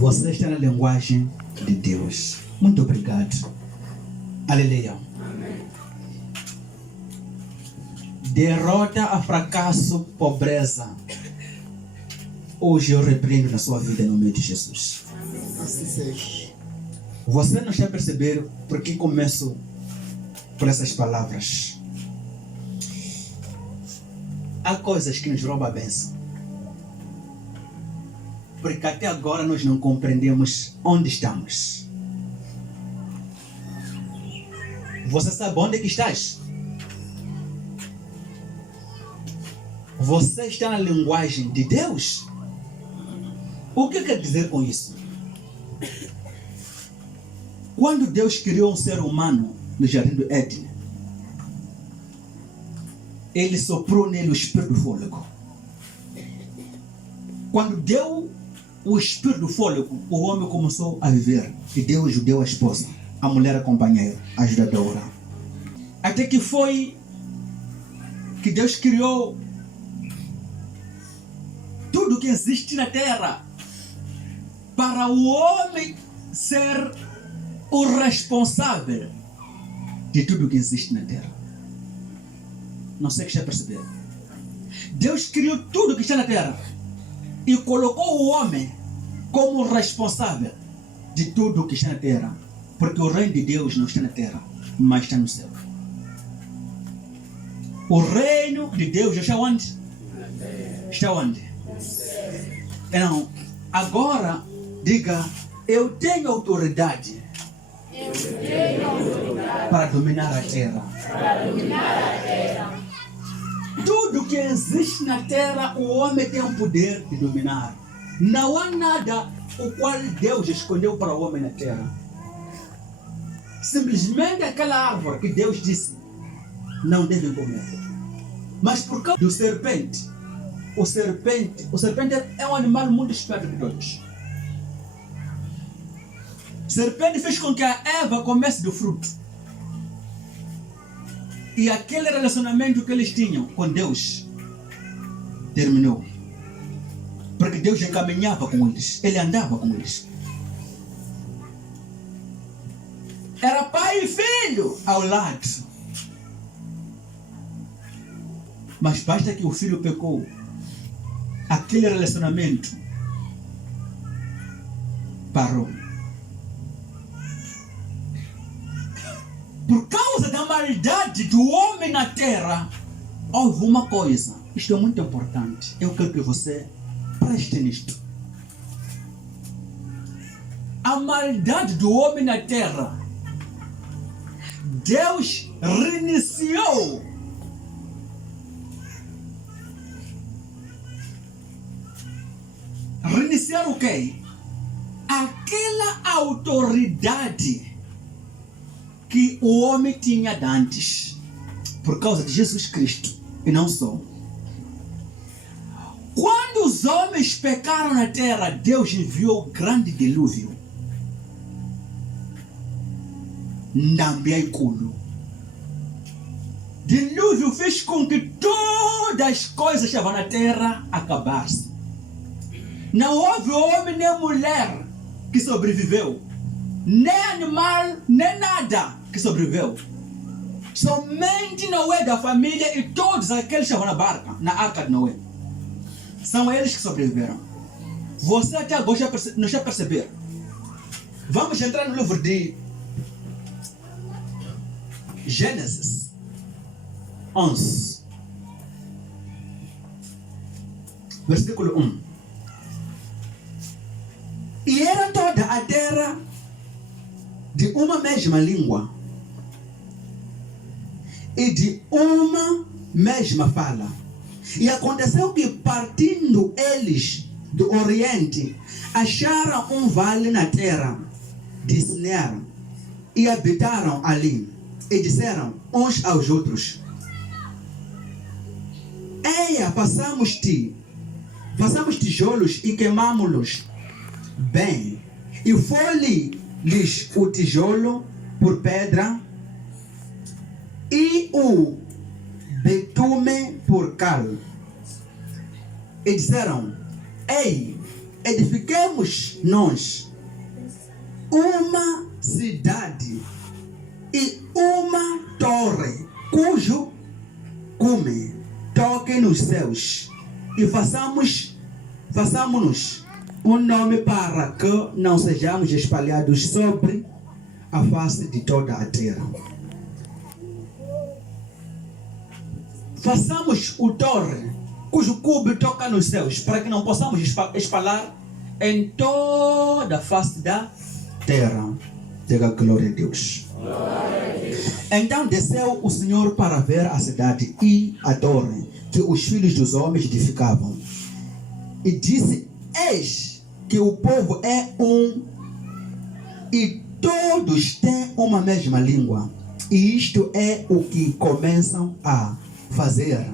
Você está na linguagem de Deus. Muito obrigado. Aleluia. Derrota a fracasso, pobreza. Hoje eu repreendo na sua vida no nome de Jesus. Assim seja. Você não está percebendo por que começo por essas palavras. Há coisas que nos roubam a bênção. Porque até agora nós não compreendemos onde estamos. Você sabe onde é que estás? Você está na linguagem de Deus? O que quer dizer com isso? Quando Deus criou um ser humano no jardim do Éden, Ele soprou nele o espírito do fôlego. Quando deu o espírito do fôlego, o homem começou a viver. E Deus deu a esposa, a mulher a companheira, a ajudadora. Até que foi que Deus criou tudo que existe na terra para o homem ser o responsável de tudo que existe na terra. Não sei o que está percebendo. Deus criou tudo que está na terra e colocou o homem como responsável de tudo que está na terra, porque o reino de Deus não está na terra, mas está no céu. O reino de Deus está onde? Está onde? Então, agora diga: eu tenho autoridade para dominar a terra. Tudo que existe na terra, o homem tem o poder de dominar. Não há nada o qual Deus escolheu para o homem na terra. Simplesmente aquela árvore que Deus disse não devem comer. Mas por causa do serpente, o serpente é um animal muito esperto de todos. O serpente fez com que a Eva comesse do fruto. E aquele relacionamento que eles tinham com Deus terminou. Porque Deus encaminhava com eles. Ele andava com eles. Era pai e filho ao lado. Mas basta que o filho pecou. Aquele relacionamento parou. Por causa da maldade do homem na terra, houve uma coisa. Isto é muito importante. Eu quero que você preste nisto. A maldade do homem na terra, Deus reiniciou. Reiniciar o quê? Aquela autoridade que o homem tinha antes, por causa de Jesus Cristo, e não só. Quando os homens pecaram na terra, Deus enviou um grande dilúvio. Ndambiaikulo. Dilúvio fez com que todas as coisas que estavam na terra acabassem. Não houve homem nem mulher que sobreviveu, nem animal, nem nada que sobreviveu. Somente Noé da família e todos aqueles que estavam na barca, na arca de Noé. São eles que sobreviveram. Você até agora não está a perceber. Vamos entrar no livro de Gênesis 11, versículo 1. E era toda a terra de uma mesma língua e de uma mesma fala. E aconteceu que, partindo eles do Oriente, acharam um vale na terra de Sinear e habitaram ali. E disseram uns aos outros: eia, façamos tijolos e queimamo-los bem. E foi-lhes o tijolo por pedra e o betume por cal. E disseram: ei, edifiquemos nós uma cidade e uma torre cujo cume toque nos céus e façamos-nos um nome para que não sejamos espalhados sobre a face de toda a terra. Façamos o torre cujo cume toca nos céus, para que não possamos espalhar em toda a face da terra. Diga glória a Deus. Então desceu o Senhor para ver a cidade e a torre que os filhos dos homens edificavam. E disse: eis que o povo é um, e todos têm uma mesma língua. E isto é o que começam a fazer.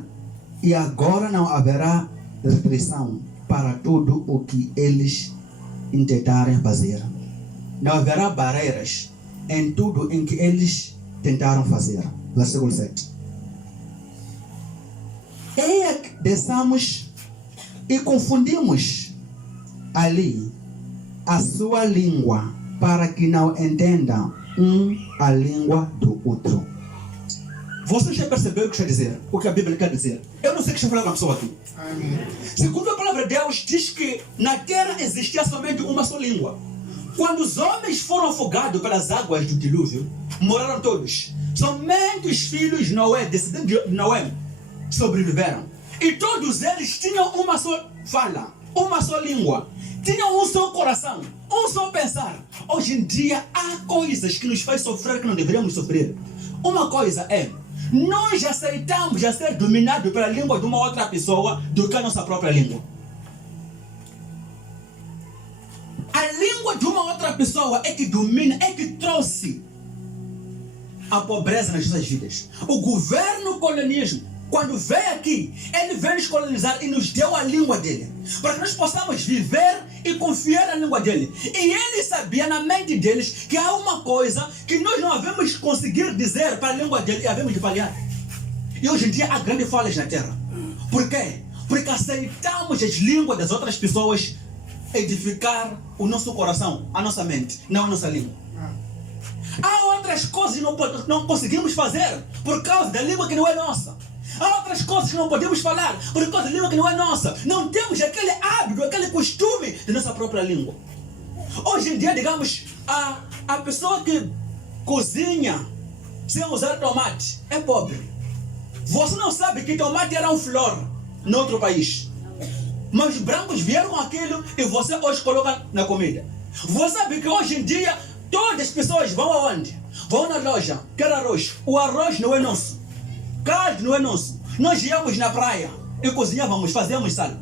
E agora não haverá restrição para tudo o que eles intentarem fazer. Não haverá barreiras em tudo em que eles tentaram fazer. Versículo 7. Eia que desçamos e confundimos ali a sua língua, para que não entendam a língua do outro. Você já percebeu o que quer dizer? O que a Bíblia quer dizer? Eu não sei o que está falando com a pessoa aqui. Amém. Segundo a palavra de Deus, diz que na terra existia somente uma só língua. Quando os homens foram afogados pelas águas do dilúvio, morreram todos. Somente os filhos de Noé, descendentes de Noé, sobreviveram. E todos eles tinham uma só fala, uma só língua. Tinham um só coração, um só pensar. Hoje em dia há coisas que nos fazem sofrer que não deveríamos sofrer. Uma coisa é: nós aceitamos a ser dominados pela língua de uma outra pessoa do que a nossa própria língua. A língua de uma outra pessoa é que domina, é que trouxe a pobreza nas nossas vidas. O governo colonialismo, quando veio aqui, ele veio nos colonizar e nos deu a língua dele, para que nós possamos viver e confiar na língua dele. E ele sabia na mente deles que há uma coisa que nós não havemos conseguir dizer para a língua dele e havemos de falhar. E hoje em dia há grandes falhas na terra. Por quê? Porque aceitamos as línguas das outras pessoas edificar o nosso coração, a nossa mente, não a nossa língua. Há outras coisas que não conseguimos fazer por causa da língua que não é nossa. Há outras coisas que não podemos falar por causa da língua que não é nossa. Não temos aquele hábito, aquele costume da nossa própria língua. Hoje em dia, digamos, a pessoa que cozinha sem usar tomate é pobre. Você não sabe que tomate era um flor no outro país. Mas os brancos vieram com aquilo e você hoje coloca na comida. Você sabe que hoje em dia todas as pessoas vão aonde? Vão na loja, quer arroz. O arroz não é nosso. Carne não é nosso. Nós íamos na praia e cozinhávamos, fazíamos sal.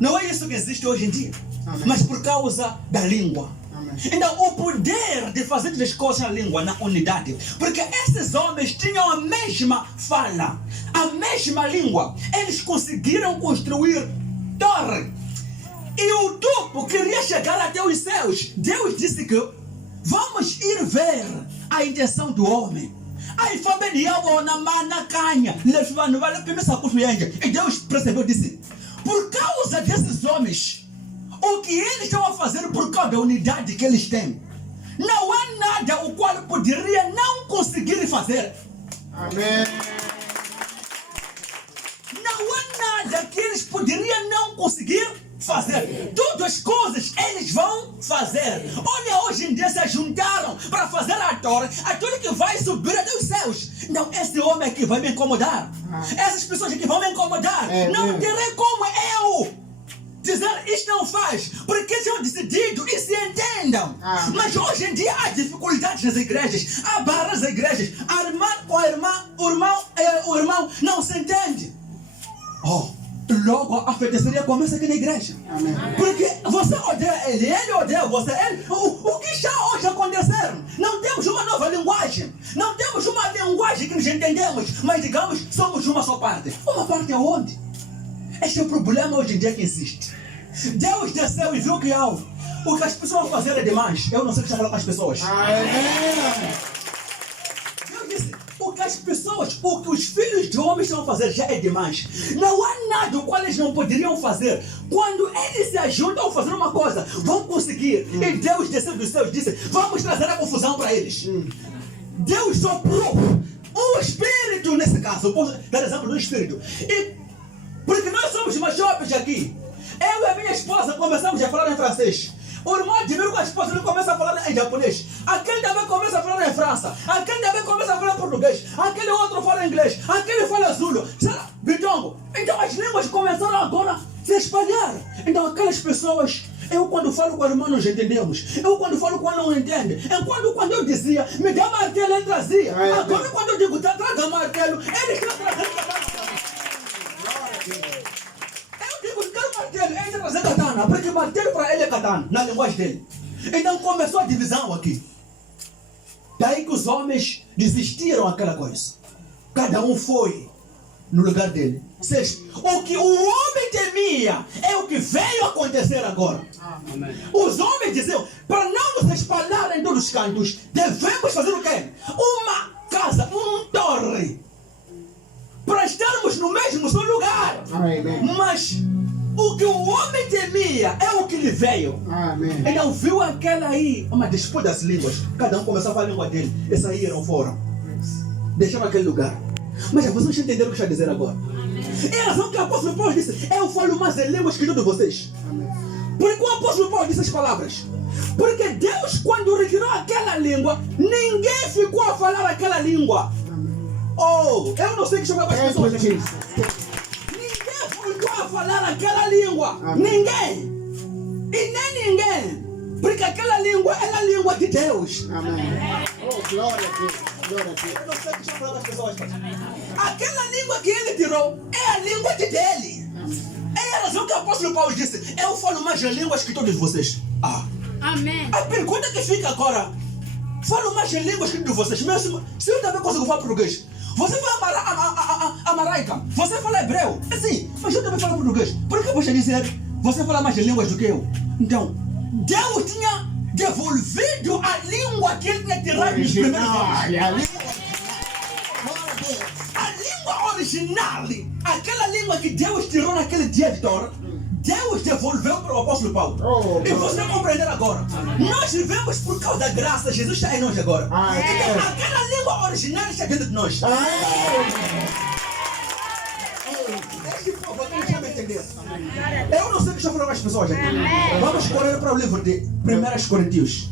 Não é isso que existe hoje em dia. Amém. Mas por causa da língua. Amém. Então o poder de fazer as coisas na língua, na unidade. Porque esses homens tinham a mesma fala, a mesma língua. Eles conseguiram construir torre. E o topo queria chegar até os céus. Deus disse que vamos ir ver a intenção do homem. Aí e Deus percebeu, disse: por causa desses homens, o que eles estão a fazer por causa da unidade que eles têm, não há nada o qual poderia não conseguir fazer. Amém. Não há nada que eles poderiam não conseguir fazer. Todas as coisas eles vão fazer. Olha, hoje em dia se juntaram para fazer a torre que vai subir até os céus. Então esse homem aqui vai me incomodar. Essas pessoas aqui vão me incomodar. Não terei como eu dizer isto não faz, porque eles são decididos e se entendam. Mas hoje em dia há dificuldades nas igrejas, há barras nas igrejas. A irmã com a irmã, o irmão não se entende. Logo a feitiçaria começa aqui na igreja. Amém. Porque você odeia ele odeia você. O que está hoje acontecendo? Não temos uma nova linguagem. Não temos uma linguagem que nos entendemos. Mas digamos, somos uma só parte. Uma parte aonde? Este é o problema hoje em dia que existe. Deus desceu e viu que o que as pessoas vão fazer é demais. Eu não sei o que está falando com as pessoas. Amém. Deus disse: o que as as pessoas, o que os filhos de homens estão a fazer já é demais. Não há nada o qual eles não poderiam fazer. Quando eles se ajuntam a fazer uma coisa, vão conseguir. E Deus desceu dos céus e disse, vamos trazer a confusão para eles. Deus soprou o Espírito nesse caso. Eu posso dar exemplo do Espírito. E porque nós somos mais jovens aqui. Eu e a minha esposa começamos a falar em francês. O irmão admira com a esposa, ele começa a falar em japonês. Aquele também começa a falar em França. Aquele também começa a falar em português. Aquele outro fala inglês. Aquele fala zulo. Bitongo. Então as línguas começaram agora a se espalhar. Então aquelas pessoas, eu quando falo com o irmão nós entendemos. Eu quando falo com ele não entende. Quando eu dizia, me dá martelo, ele trazia. Agora quando eu digo, traga martelo, ele está trazendo. Ele está trazendo katana, porque martelo para ele é katana, na linguagem dele. Então começou a divisão aqui. Daí que os homens desistiram daquela coisa. Cada um foi no lugar dele. Ou seja, o que o homem temia é o que veio acontecer agora. Amém. Os homens diziam, para não nos espalhar em todos os cantos, devemos fazer o quê? Uma casa, torre, para estarmos no mesmo lugar. Amém. Mas o que o homem temia é o que lhe veio. Amém. Então viu aquela aí, uma disputa das línguas. Cada um começou a falar a língua dele. E saíram fora. Deixaram aquele lugar. Mas vocês entenderam o que está a dizer agora? É a razão que o apóstolo Paulo disse, eu falo mais em línguas que todos vocês. Porque o apóstolo Paulo disse as palavras. Porque Deus, quando retirou aquela língua, ninguém ficou a falar aquela língua. Oh, eu não sei que chamar as pessoas aqui. A falar aquela língua. Amém. Ninguém. E nem ninguém. Porque aquela língua é a língua de Deus. Amém. Oh, glória a Deus. Glória a Deus. Eu não sei que chamar as pessoas. Aquela língua que ele tirou é a língua de dele. Amém. É a razão que o apóstolo Paulo disse, eu falo mais em línguas que todos vocês. Amém. A pergunta que fica agora, falo mais em línguas que todos vocês. Mesmo se eu também consigo falar português. Você fala amaraica, você fala hebreu, é sim, mas eu também falo português. Por que você dizer, você fala mais de línguas do que eu? Então, Deus tinha devolvido a língua que ele tinha tirado nos primeiros anos. A língua original, aquela língua que Deus tirou naquele dia de Torá, Deus devolveu para o apóstolo Paulo. E você compreender agora. Nós vivemos por causa da graça. Jesus está em nós agora. Então aquela língua original está dentro de nós. Eu não sei o que estou falando com as pessoas aqui. Vamos correr para o livro de 1 Coríntios.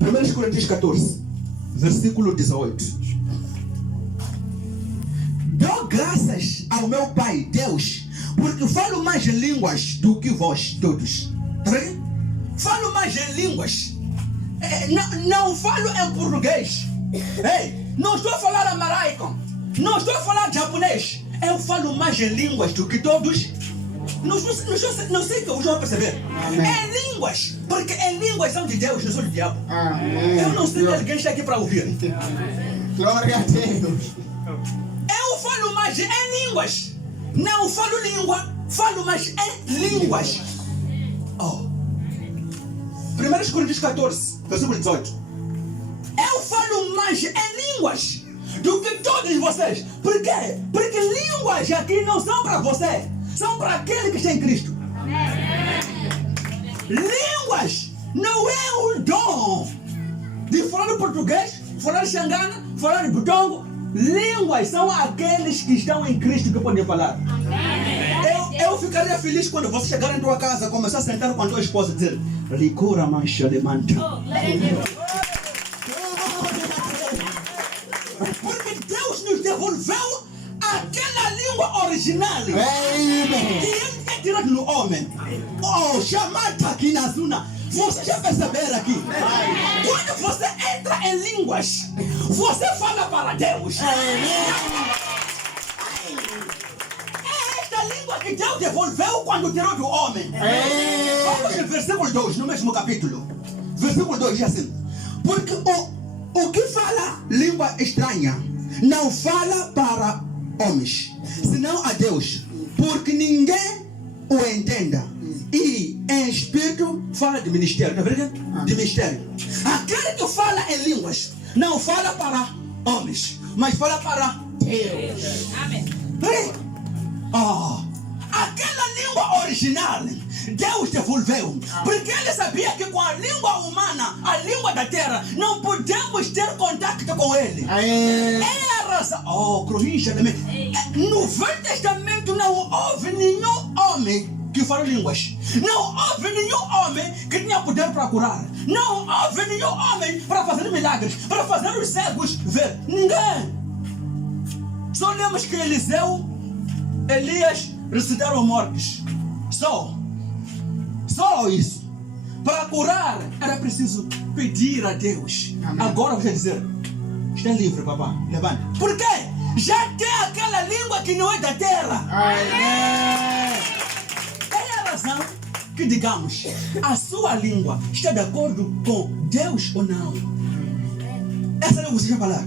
1 Coríntios 14, versículo 18. Dou graças ao meu Pai, Deus, porque falo mais em línguas do que vós todos. Tá vendo? Falo mais em línguas. Não falo em português. Ei, não estou a falar amaraico. Não estou a falar japonês. Eu falo mais em línguas do que todos. Não sei o que vocês vão perceber. Amém. Em línguas. Porque em línguas são de Deus, não são do diabo. Amém. Eu não sei se alguém está aqui para ouvir. Amém. Glória a Deus. Eu falo mais em línguas. Não falo língua, falo mais em línguas. 1 Coríntios 14, versículo 18. Eu falo mais em línguas do que todos vocês. Por quê? Porque línguas aqui não são para você, são para aquele que está em Cristo. Línguas não é o dom de falar português, falar xangana, falar butongo. Línguas são aqueles que estão em Cristo que podem falar. Eu ficaria feliz quando você chegar em tua casa, começar a sentar com a tua esposa e dizer Ricura mancha de manta. Porque Deus nos devolveu aquela língua original. Que ele tinha tirado no homem. Chamata aqui na zona. Você já perceberam aqui? Quando você entra em línguas, você fala para Deus. É esta língua que Deus devolveu quando tirou do homem. Vamos no versículo 2, no mesmo capítulo. Versículo 2 diz assim: porque o que fala língua estranha não fala para homens, senão a Deus, porque ninguém o entenda. E em espírito fala de ministério, não é verdade? De mistério. Aquele que fala em línguas não fala para homens, mas fala para Deus. Amém. Aquela língua original, Deus devolveu. Porque ele sabia que com a língua humana, a língua da terra, não podemos ter contato com ele. Era corrija também. No Velho Testamento não houve nenhum homem que fala línguas. Não houve nenhum homem que tinha poder para curar. Não houve nenhum homem para fazer milagres, para fazer os cegos ver. Ninguém. Só lemos que Eliseu, Elias ressuscitaram mortos. Só isso. Para curar era preciso pedir a Deus. Amém. Agora você dizer: está livre, papá. Levanta. Por quê? Já tem aquela língua que não é da terra. Amém. É a razão que digamos: a sua língua está de acordo com Deus ou não? Essa língua você já falar.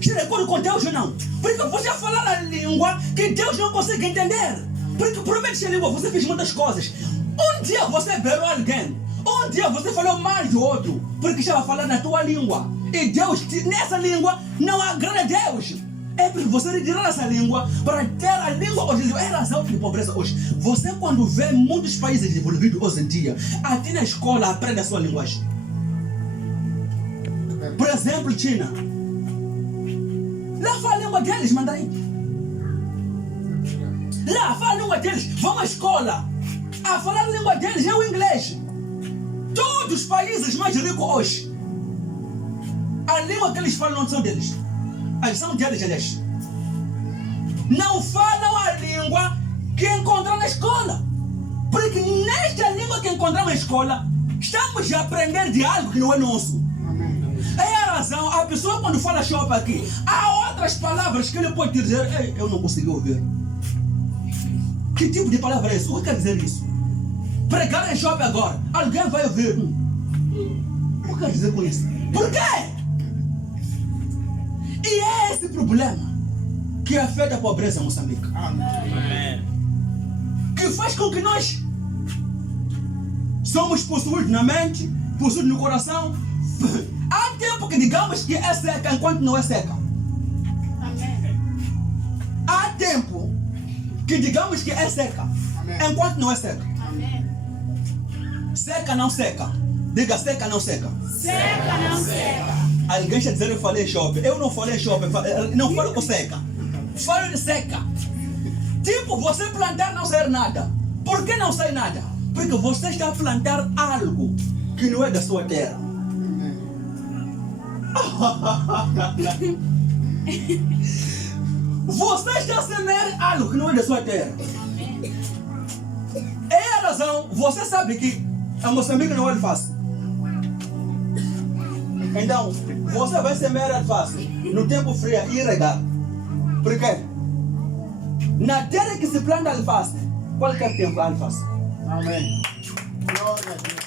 Está de acordo com Deus ou não? Porque você falar a língua que Deus não consegue entender. Porque promete a língua, você fez muitas coisas. Um dia você beirou alguém. Um dia você falou mais do outro. Porque estava falando na tua língua. E Deus, nessa língua, não agrada a Deus. É porque você retirar essa língua para ter a língua hoje. É a razão de pobreza hoje. Você quando vê muitos países desenvolvidos hoje em dia, até na escola aprende a sua linguagem. Por exemplo, China. Lá fala a língua deles, mandarim. Lá fala a língua deles, vão à escola a falar a língua deles, é o inglês. Todos os países mais ricos hoje, a língua que eles falam não são deles. Eles são deles, aliás. Não falam a língua que encontram na escola. Porque nesta língua que encontramos na escola, estamos a aprender de algo que não é nosso. É a razão, a pessoa quando fala shop aqui, há outras palavras que ele pode dizer: ei, eu não consegui ouvir. Que tipo de palavra é isso? O que quer dizer isso? Pregar em shopping agora, alguém vai ouvir. O que quer dizer com isso? Por quê? E é esse problema que afeta a pobreza em Moçambique. Amém. Que faz com que nós somos possuídos na mente, possuídos no coração. Há tempo que digamos que é seca enquanto não é seca. Amém. Há tempo que digamos que é seca. Amém. Enquanto não é seca. Amém. Seca não seca. Diga seca não seca. Seca, não seca. Alguém está dizendo que eu falei shopping. Eu não falei shopping. Não falo com seca. Falo de seca. Tipo, você plantar não sair nada. Por que não sai nada? Porque você está a plantar algo que não é da sua terra. Você está a semear algo que não é da sua terra. É a razão, você sabe que a Moçambique não é fácil. Então, você vai semear alface no tempo frio e regar. Por quê? Na terra que se planta alface, qualquer tempo há alface. Amém. Glória a Deus.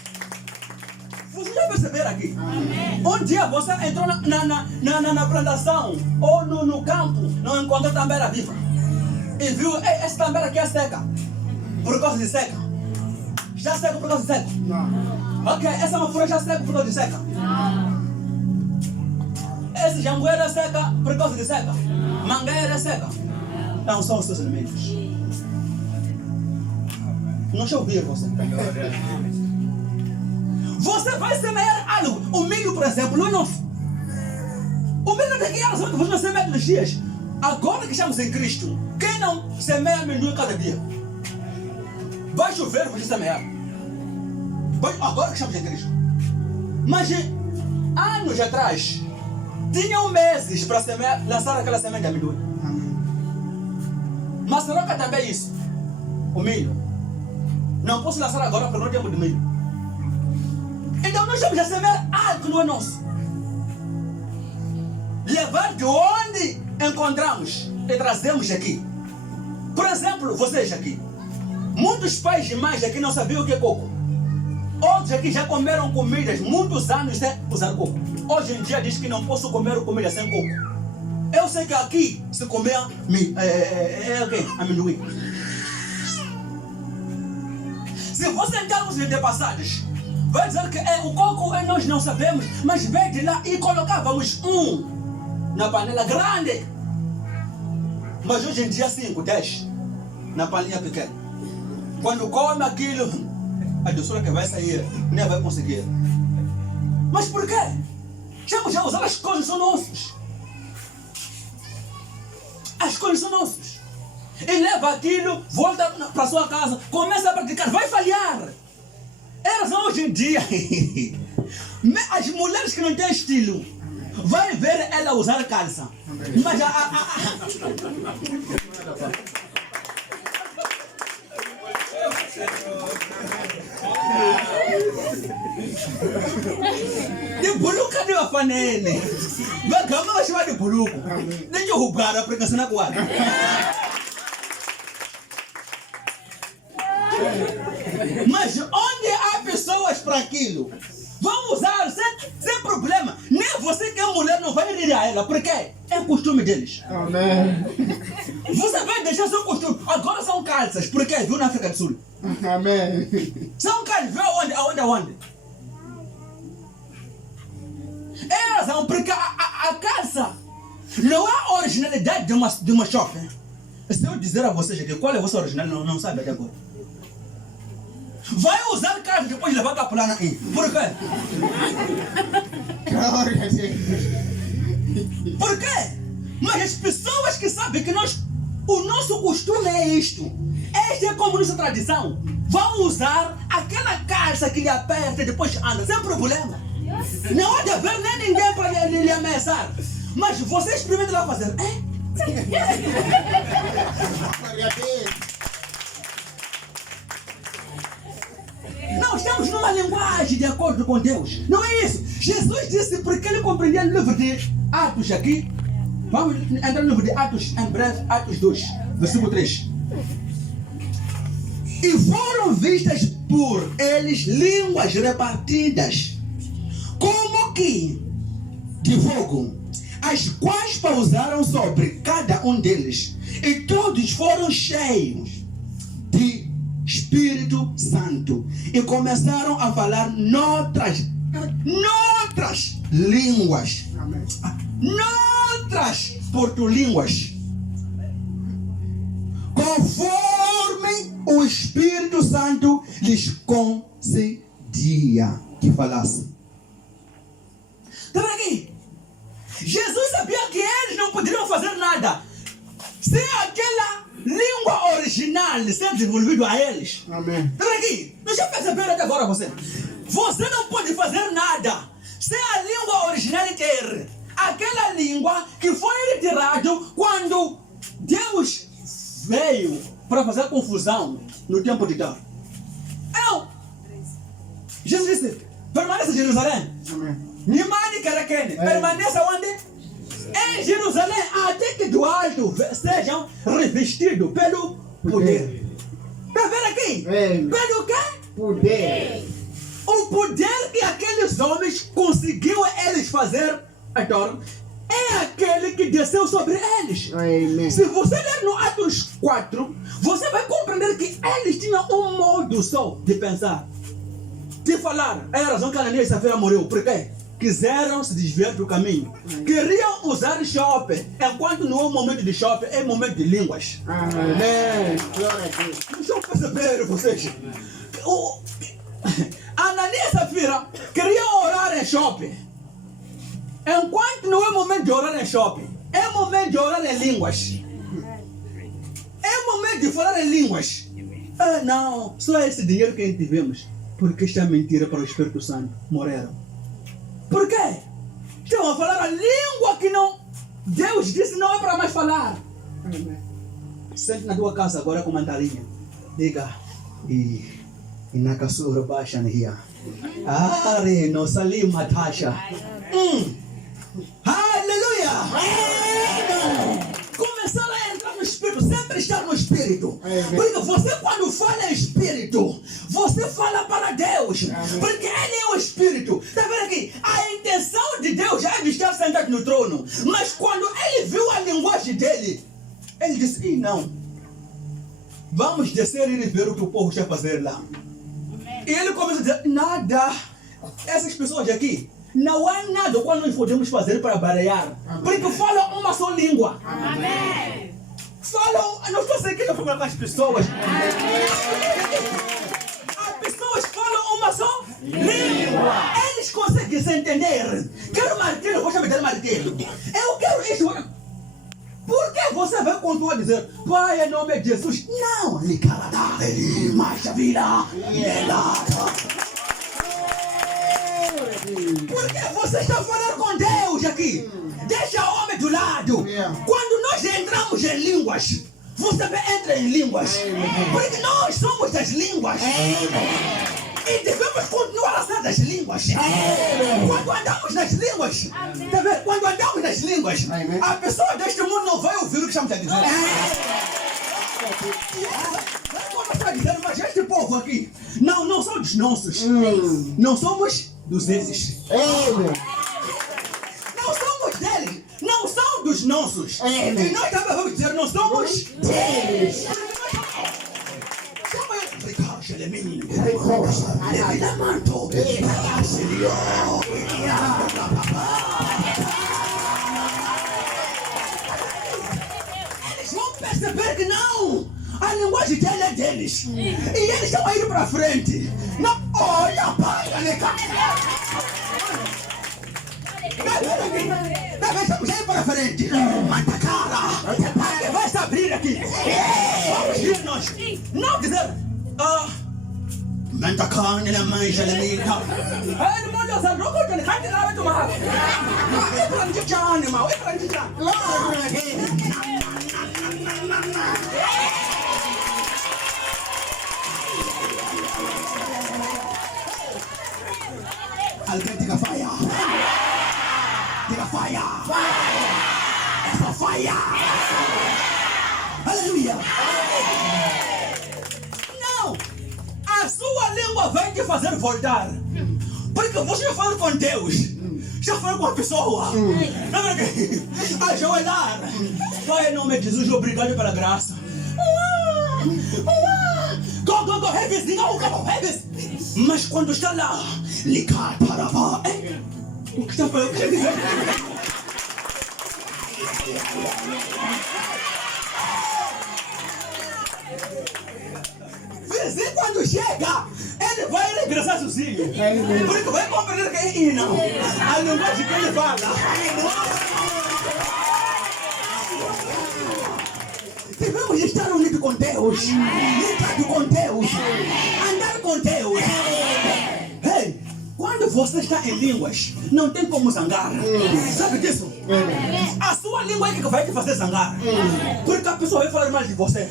Vocês já perceberam aqui? Amém. Um dia você entrou na plantação ou no campo, não encontrou tambera viva. E viu: ei, essa tambera aqui é seca. Por causa de seca. Está seca por causa de seca. Não. Ok, essa mafura já seca por causa de seca. Não. Esse jambueira é seca por causa de seca. Mangueira é seca. Não são os seus inimigos. Não deixa eu ouvir você. Você vai semear algo. O milho, por exemplo, não é nosso. O milho daqui é a razão que você não semeia nos dias. Agora que estamos em Cristo, quem não semeia amendoim cada dia? Vai chover, você semear. Agora que estamos em Cristo. Mas anos atrás, tinham meses para semear, lançar aquela semente de amendoim. Maçaroca também é isso. O milho. Não posso lançar agora porque não temos de milho. Então nós estamos a semear algo que não é nosso. Levar de onde encontramos e trazemos aqui. Por exemplo, vocês aqui. Muitos pais e mães aqui não sabiam o que é coco. Outros aqui já comeram comidas muitos anos sem usar coco. Hoje em dia diz que não posso comer comida sem coco. Eu sei que aqui se comer amendoim. Se você entrar nos antepassados, vai dizer que o coco nós não sabemos, mas veio de lá e colocávamos na panela grande. Mas hoje em dia 5, 10 na panelinha pequena. Quando come aquilo, a doçura que vai sair nem vai conseguir. Mas por quê? Estamos a usar as coisas são nossas. As coisas são nossas. E leva aquilo, volta para sua casa, começa a praticar, vai falhar. Elas hoje em dia, as mulheres que não têm estilo, vai ver ela usar calça. Mas de buluca de wafanene. Bagama vai chamar de buluco. Nem de roubar a pregação na quadra. Mas onde há pessoas para aquilo, vão usar sem problema. Nem você que é mulher não vai rir a ela, porque é costume deles. Amém. Você vai deixar seu costume. Agora são calças, porque viu na África do Sul. Amém. São calças, viu aonde? Elas são, porque a calça não há originalidade de uma shopping. Se eu dizer a vocês que qual é a vossa original, não sabe até agora. Vai usar calça depois levar a plana aí. Por quê? Glória a Deus. Por quê? Mas as pessoas que sabem que o nosso costume é isto, esta é como nossa tradição, vão usar aquela calça que lhe aperta e depois anda, sem problema. Não há de haver nem ninguém para lhe ameaçar. Mas você experimenta lá fazer. Glória a Deus. Não estamos numa linguagem de acordo com Deus. Não é isso. Jesus disse porque ele compreendia o livro de Atos aqui. Vamos entrar no livro de Atos em breve, Atos 2, versículo 3. E foram vistas por eles línguas repartidas, como que de fogo, as quais pousaram sobre cada um deles, e todos foram cheios de Espírito Santo e começaram a falar noutras línguas, Amém. noutras portolínguas, conforme o Espírito Santo lhes concedia que falassem. Está vendo aqui? Jesus sabia que eles não poderiam fazer nada sem aquela língua original ser desenvolvida a eles. Amém. Está vendo aqui? Deixa eu perceber até agora você. Você não pode fazer nada sem a língua original ter. Aquela língua que foi retirada quando Deus veio para fazer confusão no tempo de Dar. Não. Jesus disse, permaneça em Jerusalém. Amém. Nimani Karakene, permaneça onde? Em Jerusalém, até que do alto sejam revestidos pelo poder. Está vendo aqui? Pelo quê? Poder. O poder que aqueles homens conseguiram eles fazer, então, é aquele que desceu sobre eles. Amém. Se você ler no Atos 4, você vai compreender que eles tinham um modo só de pensar, de falar. É a razão que Ananias e Safira morreu. Por quê? Quiseram se desviar do caminho. Queriam usar shopping, enquanto não é momento de shopping, é momento de línguas. Amém. Glória a Deus. Deixa eu perceber vocês. Ananias e Safira queriam orar em shopping, enquanto não é momento de orar em shopping, é momento de orar em línguas. É momento de falar em línguas. Ah, não, só esse dinheiro que tivemos, porque esta é mentira para o Espírito Santo. Morreram. Por quê? Estão a falar a língua que não, Deus disse não é para mais falar. Amém. Sente na tua casa agora com mandarinha. Diga. E nakasura baixa ria. Are no salim matasha. Aleluia! Começar a entrar no Espírito, sempre estar no Espírito. Porque você quando fala em Espírito, você fala para Deus. Porque Ele é o Espírito. Está vendo aqui? A intenção de Deus é de estar sentado no trono. Mas quando Ele viu a linguagem dele, Ele disse, não. Vamos descer e ver o que o povo está fazendo lá. E ele começa a dizer, nada. Essas pessoas aqui, Não há nada quando nós podemos fazer para barrear. Porque falam uma só língua. Amém. Falam, não estou seguindo como as pessoas. As pessoas falam uma só língua. Eles conseguem se entender. Quero martelo, vou chamar de martelo. Eu quero isso. Por que você vai continuar a dizer, Pai, em nome de Jesus? Não, ele carada, ele marcha vida. Por que você está falando com Deus aqui? Deixa o homem do lado. Quando nós entramos em línguas, você entra em línguas. Porque nós somos das línguas. E devemos continuar a ser das línguas. Quando andamos nas línguas, tá vendo? Quando andamos nas línguas, a pessoa deste mundo não vai ouvir o que estamos a dizer. Como está dizendo, mas este povo aqui, não são dos nossos. Não somos dos esses. Não somos deles. Não são dos nossos. E nós também vamos dizer, não somos deles. Eles vão perceber que não, a linguagem dele é deles. E eles estão indo para frente. Não, olha, pai, estamos aí para frente. Mata cara, vai se abrir aqui. Vamos vir nós. Não dizer, manta carne na mancha da minha. Ele manda essa roupa, ele cai de lá, vai tomar. É para não te animal, é para não te alguém diga fire. Diga fire. Essa fire. Aleluia. Não. A sua língua vai te fazer voltar. Porque você já falou com Deus. Já falou com a pessoa. Ajoelhar. Pai, em nome de Jesus, obrigado pela graça. Go, heaven, mas quando está lá, ligar para lá. O que está falando? Vizinho, quando chega, ele vai regressar sozinho. Porque vai compreender que não. A linguagem que ele fala. Devemos estar unidos com Deus, ligado com Deus, andar com Deus. Ei, quando você está em línguas, não tem como zangar. Sabe disso? A sua língua é que vai te fazer zangar. Porque a pessoa vai falar mais de você.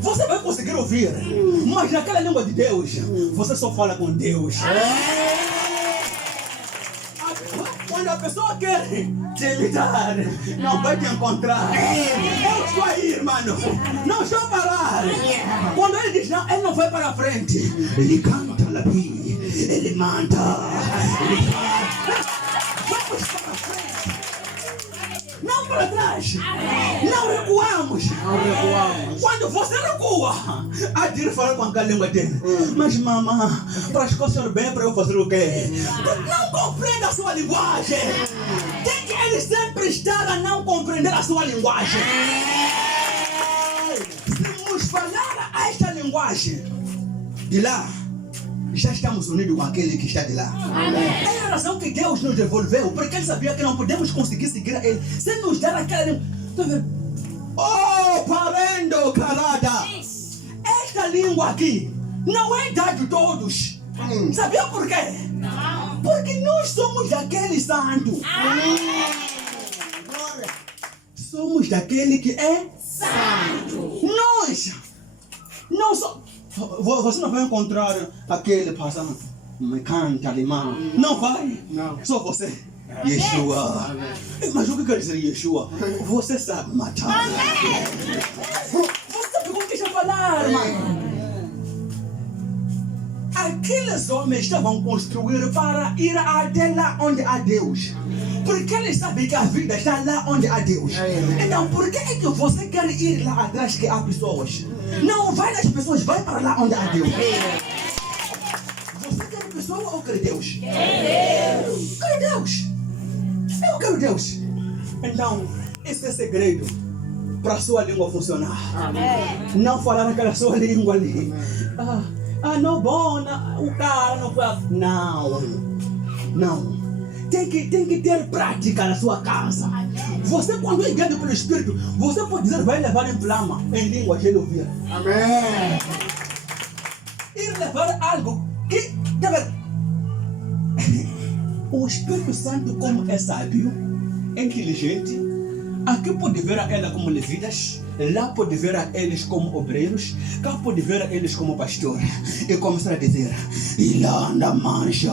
Você vai conseguir ouvir. Mas naquela língua de Deus, você só fala com Deus. Quando a pessoa quer te imitar, não vai te encontrar. Eu estou aí, irmão. Não estou a parar. Quando ele diz não, ele não vai para frente. Ele canta lá, ele manda, ele canta. Vamos para frente. Não para trás. Não recuamos. Quando você recua, a Dir fala com a língua dele. Mas mamãe, para as coisas bem, para eu fazer o quê? Não compreende a sua linguagem. Tem que ele sempre estar a não compreender a sua linguagem. Se nos falar esta linguagem de lá, já estamos unidos com aquele que está de lá. É a razão que Deus nos devolveu, porque ele sabia que não podemos conseguir seguir a ele sem nos dar aquela língua. Oh, parendo, carada! Esta língua aqui não é dada a todos. Sabia por quê? Não. Porque nós somos daquele santo. Somos daquele que é santo. Nós não somos. Você não vai encontrar aquele passando, me canta alemão. Não vai. Não. Só você. Yeshua. Mas o que quer dizer Yeshua? Você sabe matar. Você sabe como que deixa falar, mano? Aqueles homens estavam construindo para ir até lá onde há Deus. Porque eles sabem que a vida está lá onde há Deus. Então por que é que você quer ir lá atrás que há pessoas? Não vai nas pessoas, vai para lá onde há Deus. Você quer pessoas pessoa ou quero Deus? Quero Deus. Eu quero Deus. Então, esse é segredo para a sua língua funcionar. Não falar naquela sua língua ali. Não, bom, não, o cara não foi. Não. Tem que ter prática na sua casa. Você, quando é guiado pelo Espírito, você pode dizer, vai levar em flama, em língua, ele ouvir. Amém. E levar algo que, o Espírito Santo, como é sábio, é inteligente, aqui pode ver a ela como levitas, lá pode ver a eles como obreiros, cá pode ver a eles como pastor. E começar a dizer, e lá anda mancha,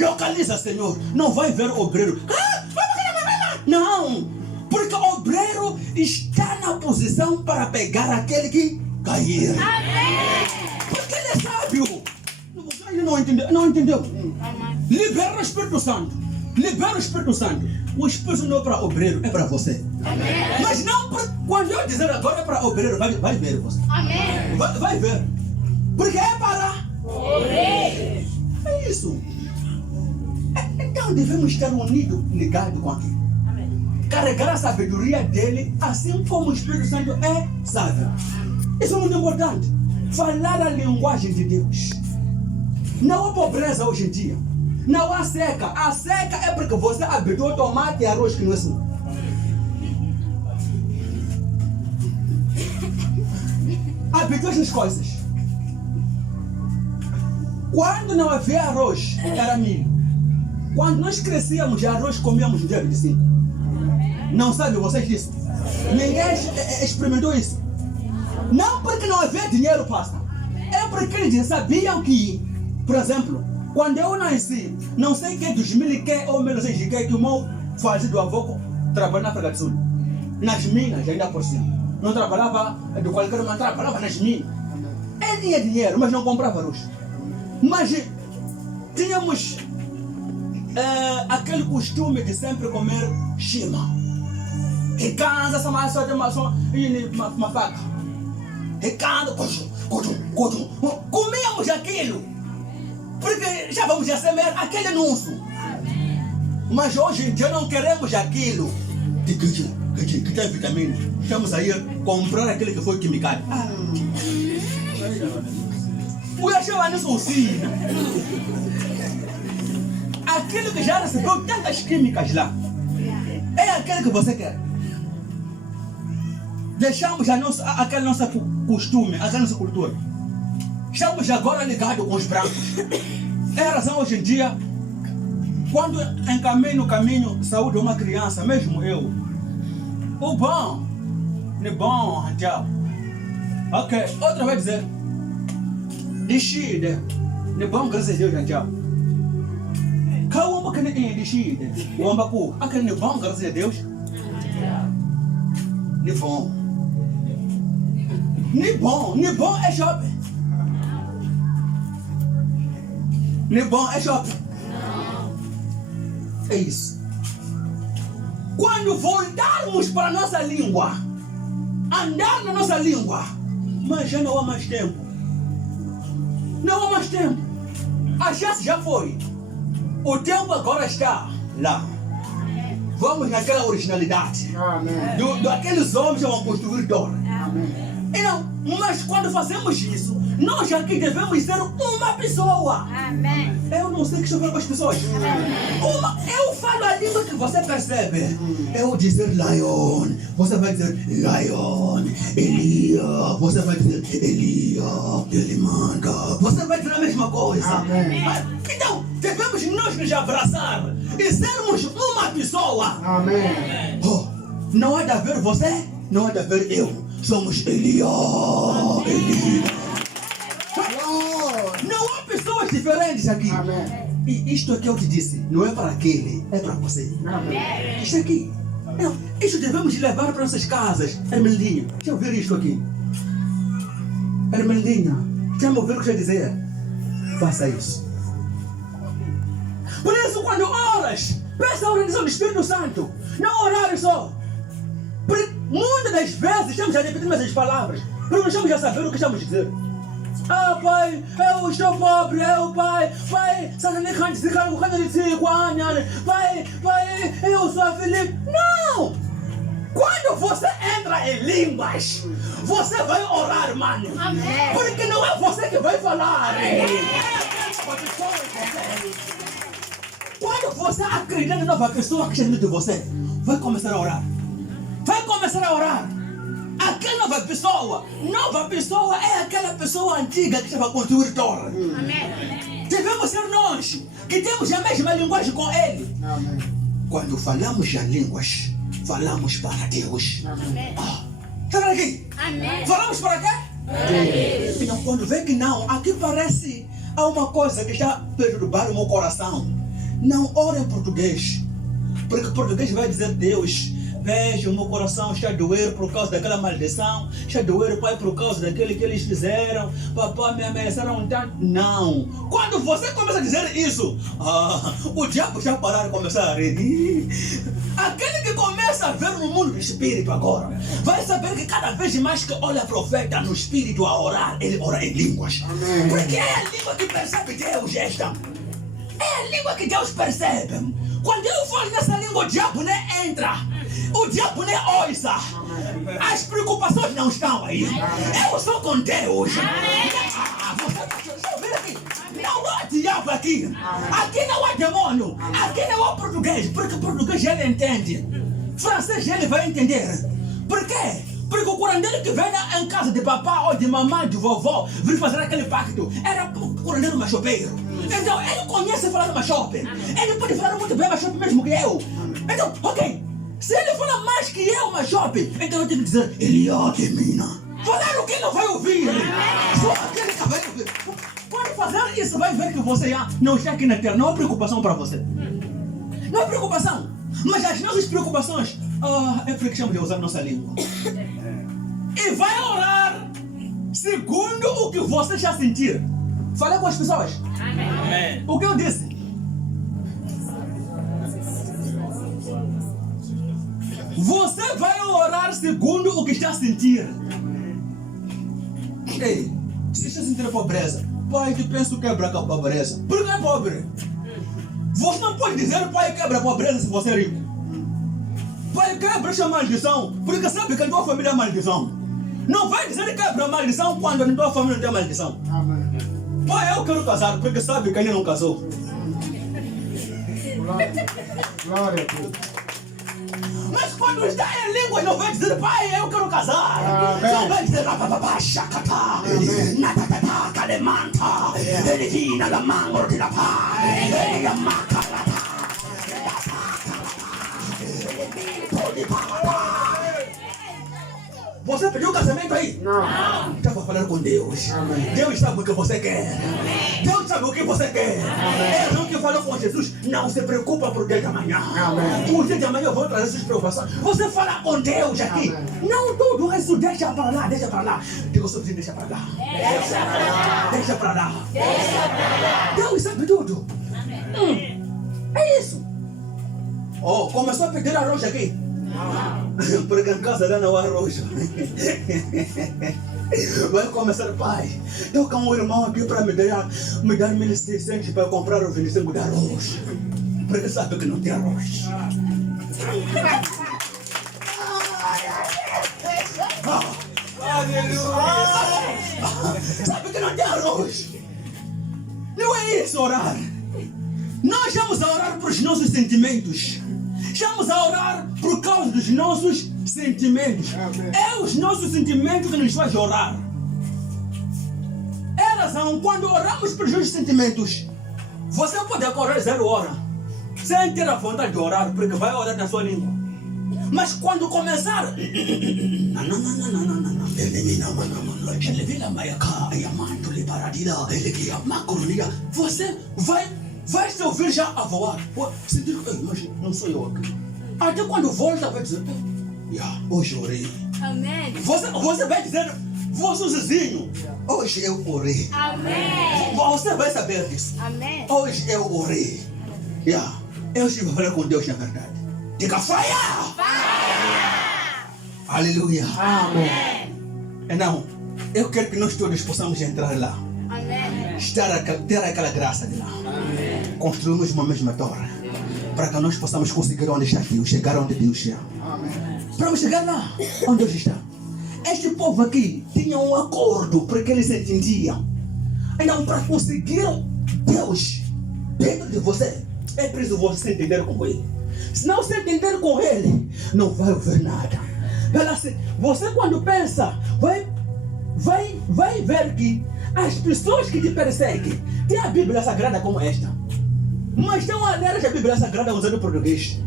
localiza, Senhor, não vai ver o obreiro. Não, porque o obreiro está na posição para pegar aquele que cair. Porque ele é sábio. Ele não entendeu. Libera o Espírito Santo. Libera o Espírito Santo. O Espírito não é para obreiro, é para você. Mas não, quando eu dizer agora é para obreiro, vai ver você. Vai ver. Porque é para obreiro. É isso. Então devemos estar unidos, ligados com aquilo. Carregar a sabedoria dele, assim como o Espírito Santo é sábio. Isso é muito importante. Falar a linguagem de Deus. Não há pobreza hoje em dia. Não há seca. A seca é porque você habituou tomate e arroz que não é assim. Habituou essas coisas. Quando não havia arroz, era milho. Quando nós crescíamos, arroz comíamos no dia 25. Não sabem vocês disso? Ninguém experimentou isso. Não porque não havia dinheiro, pastor. É porque eles sabiam que, por exemplo, quando eu nasci, não sei que 2000 ou 1900 que o meu falecido avô trabalhava na África do Sul. Nas minas, ainda por cima. Não trabalhava de qualquer maneira, trabalhava nas minas. Ele tinha dinheiro, mas não comprava arroz. Mas tínhamos aquele costume de sempre comer chima. E cansa essa massa de uma faca. E cansa, comíamos aquilo. Porque já vamos a semear aquele anúncio. Mas hoje em dia não queremos aquilo. Que tem vitamina. Estamos aí a comprar aquele que foi quimicado. O achava nisso sim. Aquilo que já recebeu tantas químicas lá. É aquele que você quer. Deixamos aquele nosso costume, aquela nossa cultura. Estamos agora ligados com os brancos. É a razão hoje em dia, quando encaminho no caminho saúde de uma criança, mesmo eu, o bom, é bom, tchau. Ok, outra vez dizer, deixida, é bom, graças a Deus, tchau. Calma que não é deixida, o ambacu, aquele é bom, graças a Deus. É bom. Nem bom é shopping. Nem bom é shopping. É isso. Quando voltarmos para a nossa língua, andar na nossa língua, mas já não há mais tempo. Não há mais tempo. A chance já foi. O tempo agora está lá. Vamos naquela originalidade. Aqueles homens que vão construir torre. E não, mas quando fazemos isso, nós aqui devemos ser uma pessoa. Eu não sei que chover com as pessoas. Eu falo a língua que você percebe. Eu dizer lion, você vai dizer lion. Elia, você vai dizer Elia. Ele manda. Você vai dizer a mesma coisa. Então, devemos nós nos abraçar e sermos uma pessoa. Não há de haver você, não há de haver eu. Somos Elia. Não há pessoas diferentes aqui. E isto aqui eu te disse, não é para aquele, é para você. Isto aqui. Isto devemos levar para nossas casas. Hermelinha, deixa eu ver isto aqui. Hermelinha, deixa eu ouvir o que eu quero dizer. Faça isso. Por isso, quando oras, peça a organização do Espírito Santo. Não orar só. Porque muitas das vezes estamos a repetir as palavras, porque não estamos a saber o que estamos a dizer. Ah, pai, eu estou pobre, pai, sabe nem canto, se canto, canto de si, pai, eu sou Felipe. Não! Quando você entra em línguas, você vai orar, mano. Amém. Porque não é você que vai falar. Quando você acredita na nova pessoa que está dentro de você, vai começar a orar. Vai começar a orar. Aquela nova pessoa é aquela pessoa antiga que estava a construir torre. Amém. Devemos ser nós que temos a mesma linguagem com ele. Amém. Quando falamos as línguas, falamos para Deus. Amém. Está aqui? Amém. Falamos para quê? Então, quando vê que não, aqui parece há uma coisa que está a perturbar o meu coração. Não ore em português, porque português vai dizer Deus, veja, o meu coração está a doer por causa daquela maldição, está a doer, pai, por causa daquele que eles fizeram, papai, me ameaçaram tanto. Não. Quando você começa a dizer isso, o diabo já parar de começar a rir. Aquele que começa a ver no mundo do espírito agora, vai saber que cada vez mais que olha profeta no espírito a orar, ele ora em línguas. Amém. Porque é a língua que percebe Deus esta. É a língua que Deus percebe. Quando eu falo nessa língua, o diabo nem entra. O diabo nem ouça. As preocupações não estão aí. Eu sou com Deus. Deixa eu ver aqui. Não há diabo aqui. Aqui não há demônio. Aqui não há português. Porque português ele entende. Francês ele vai entender. Por quê? Porque o curandeiro que vem em casa de papá ou de mamãe, de vovó, vir fazer aquele pacto, era o curandeiro machopeiro. Então ele conhece falar machope. Ele pode falar muito bem machope mesmo que eu. Então, ok. Se ele fala mais que eu machope, então eu tenho que dizer, ele mina. Falar o que não vai ouvir. Só aquele que vai ouvir. Quando fazer isso, vai ver que você não está aqui na terra. Não é preocupação para você. Não é preocupação. Mas as nossas preocupações, é porque chamo de usar nossa língua. E vai orar segundo o que você já sentir. Falei com as pessoas. Amém. O que eu disse? Você vai orar segundo o que está a sentir. Ei, se está sentindo pobreza, pai, tu pensa quebra com a pobreza. Por que é pobre? Você não pode dizer, pai, quebra a pobreza se você é rico. Pai, quebra essa maldição, porque sabe que a tua família é maldição. Não vai dizer que quebra a maldição quando a tua família não tem maldição. Amém. Pai, eu quero casar, porque sabe que ainda não casou. Glória a Deus. Mas quando está em língua, não vai dizer, pai, eu quero casar. Amém. Só vai dizer, chacata, natatata, calemanta, elevina la mango de la pai, elamacarata, Você pediu casamento aí? Não. Estava falando com Deus. Amém. Deus sabe o que você quer. Deus sabe o que você quer. É o que falou com Jesus. Não se preocupa por o dia de amanhã. Amém. O dia de amanhã eu vou trazer suas preocupações. Você fala com Deus aqui. Amém. Não tudo isso. Deixa para lá, deixa para lá. Digo só deixa para lá. Deixa pra lá. Deixa para lá. Deixa pra lá. Deus sabe tudo. É isso. Oh, começou a pedir arroz aqui. Porque em casa lá não há arroz. Vai começar, pai. Eu com um irmão aqui para me dar 1.600 para comprar o 25 de arroz. Porque sabe que não tem arroz. Sabe que não tem arroz. Não é isso orar. Nós vamos a orar por os nossos sentimentos. Estamos a orar por causa dos nossos sentimentos. Amém. É os nossos sentimentos que nos fazem orar. É a razão, quando oramos por os nossos sentimentos, você pode acordar 0 hora, sem ter a vontade de orar, porque vai orar na sua língua. Mas quando começar, você vai se ouvir já a voar. Sentir que, mas não sou eu aqui. Até quando volta, vai dizer, hoje eu orei. Amém. Você vai dizer, você vizinho, hoje eu orei. Amém. Você vai saber disso. Amém. Hoje eu orei. Eu estive falando com Deus na verdade. Diga fire! Aleluia. Amém. Não, Eu quero que nós todos possamos entrar lá. Amém. Ter aquela graça de lá. Construirmos uma mesma torre. Para que nós possamos conseguir onde está Deus, chegar onde Deus está. Para chegar lá, onde Deus está. Este povo aqui tinha um acordo porque eles se entendiam. Então, para conseguir Deus dentro de você, é preciso você se entender com Ele. Se não se entender com Ele, não vai ouvir nada. Você quando pensa, vai ver que as pessoas que te perseguem têm a Bíblia Sagrada como esta. Mas estão a ler a Bíblia Sagrada usando português.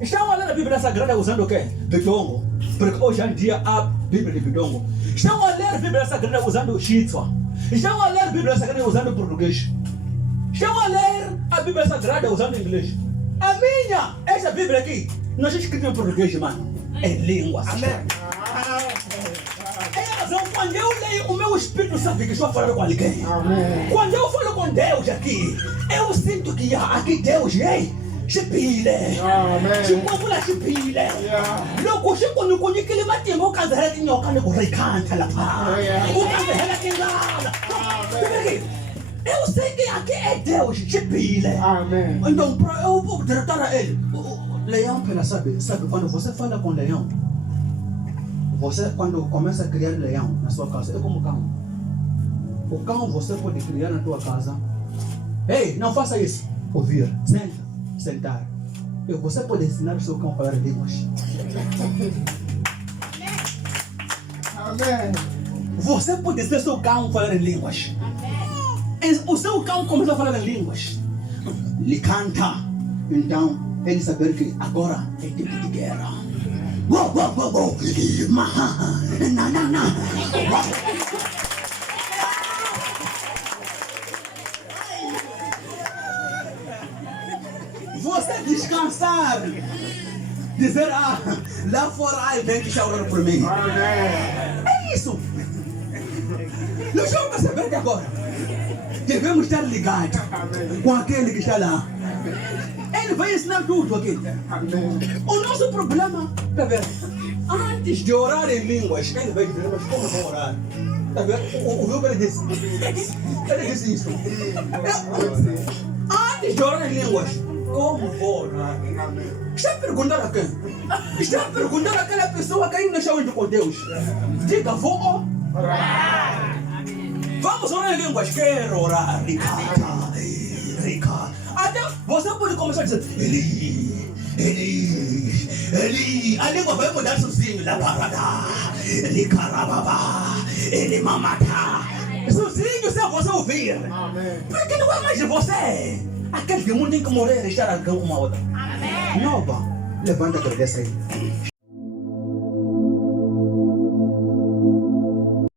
Estão a ler a Bíblia Sagrada usando o quê? Bidongo. Porque hoje em dia há Bíblia de Bidongo. Estão a ler a Bíblia Sagrada usando Shitsua. Estão a ler a Bíblia Sagrada usando português. Estão a ler a Bíblia Sagrada usando inglês. A minha, essa Bíblia aqui, não está escrita em português, mano. É língua. Amém. É razão, quando eu leio, o meu espírito sabe que estou falando com alguém. Amém. Quando eu falo com Deus aqui, eu sinto que aqui Deus, ei, chipile. Amém. Chipopula chipile. Logo, quando eu conheço que ele vai ter uma casa, ele tem uma casa que canta lá. O casa ela tem lá. Eu sei que aqui é Deus, chipile. Amém. Então, eu vou tratar a ele. Leão, ela sabe, quando você fala com leão, você quando começa a criar leão na sua casa, é como cão. O cão você pode criar na tua casa. Ei, não faça isso. Ouvir, senta, sentar. E você pode ensinar o seu cão a falar línguas. Amém. Você pode ensinar o seu cão a falar em línguas. Amém. O seu cão começa a falar em línguas. Ele canta. Então, ele saber que agora é tempo de guerra. Go, go, go, go. Na, na, na. Você descansar. Dizer, lá fora ai vem que está orando por mim. É isso. Nós vamos perceber que agora devemos estar ligados com aquele que está lá. Ele vai ensinar tudo aqui. O nosso problema, tá vendo? Antes de orar em línguas, ele vai dizer, mas como vou orar? Tá vendo? Ouviu o que ele disse? Ele disse isso. Antes de orar em línguas, como vou orar? Está perguntando a quem? Está perguntando àquela pessoa que ainda está indo com Deus. Diga, vou orar. Vamos orar em línguas. Quero orar. Rica. Até você pode começar a dizer Eli. A língua vai mudar sozinho. La parada. Ele carababa. Ele mamata. Sozinho sem você ouvir. Amém. Porque não é mais de você. Aquele que muito tem que morrer e estar com uma outra. Amém. Nova. Levanta a cabeça aí.